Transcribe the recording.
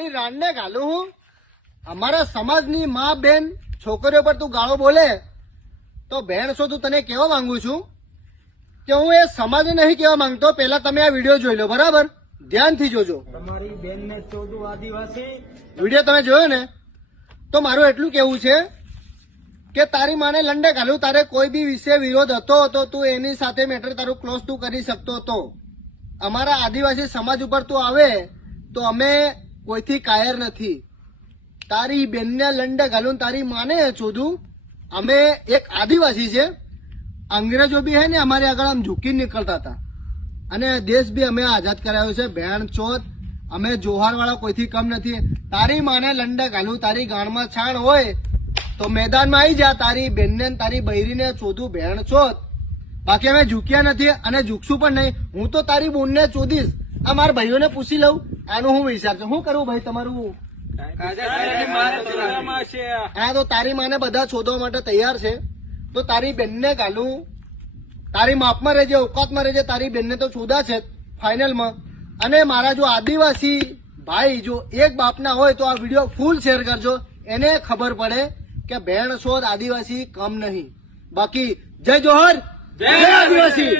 તારી રાણને ગાલું હું? અમારા સમાજની માં બેન છોકરીઓ પર તું ગાળો બોલે તો બેન છો તું તને કહેવા માંગુ છું કે હું એ સમાજને નહીં કહેવા માંગતો. પેલા તમે આ વિડીયો જોઈ લો, બરાબર? ધ્યાનથી જોજો. તમારી બેન ને 14 આદિવાસી વિડીયો તમે જોયો ને તો મારું એટલું કેવું છે કે તારી માને લંડે ઘાલું. તારે કોઈ બી વિશે વિરોધ હતો તો તું એની સાથે મેટર તારું ક્લોઝ તું કરી શકતો હતો. અમારા આદિવાસી સમાજ ઉપર તું આવે તો અમે કોઈથી કાયર નથી. તારી બેનને લંડે ઘાલું તારી માને ચોધું. અમે એક આદિવાસી છે. અંગ્રેજો બી હે ને અમારે આગળ આમ ઝૂકી નીકળતા હતા અને દેશ બી અમે આઝાદ કરાયો છે. ભેણ ચોથ અમે જોહાર વાળા કોઈથી કમ નથી. તારી માને લંડે ઘાલું. તારી ગાણમાં છાણ હોય તો મેદાનમાં આવી જા. તારી બેનને તારી બૈરીને ચોધું ભેણ ચોથ. બાકી અમે ઝૂક્યા નથી અને ઝૂકશું પણ નહીં. હું તો તારી બોનને ચોધીશ. આ મારા ભાઈઓને પૂછી લઉં આનું હું વિચાર છે. શું કરવું ભાઈ તમારું? હા તો તારી માને બધા શોધવા માટે તૈયાર છે તો તારી બેનને ઘાલું. તારી માપમાં રહેજે, ઓકાતમાં રહેજે. તારી બેનને તો છોદા છે ફાઇનલમાં. અને મારા જો આદિવાસી ભાઈ જો એક બાપના હોય તો આ વિડીયો ફૂલ શેર કરજો. એને ખબર પડે કે ભેણ શોધ આદિવાસી કમ નહીં. બાકી જય જોહર, જય આદિવાસી.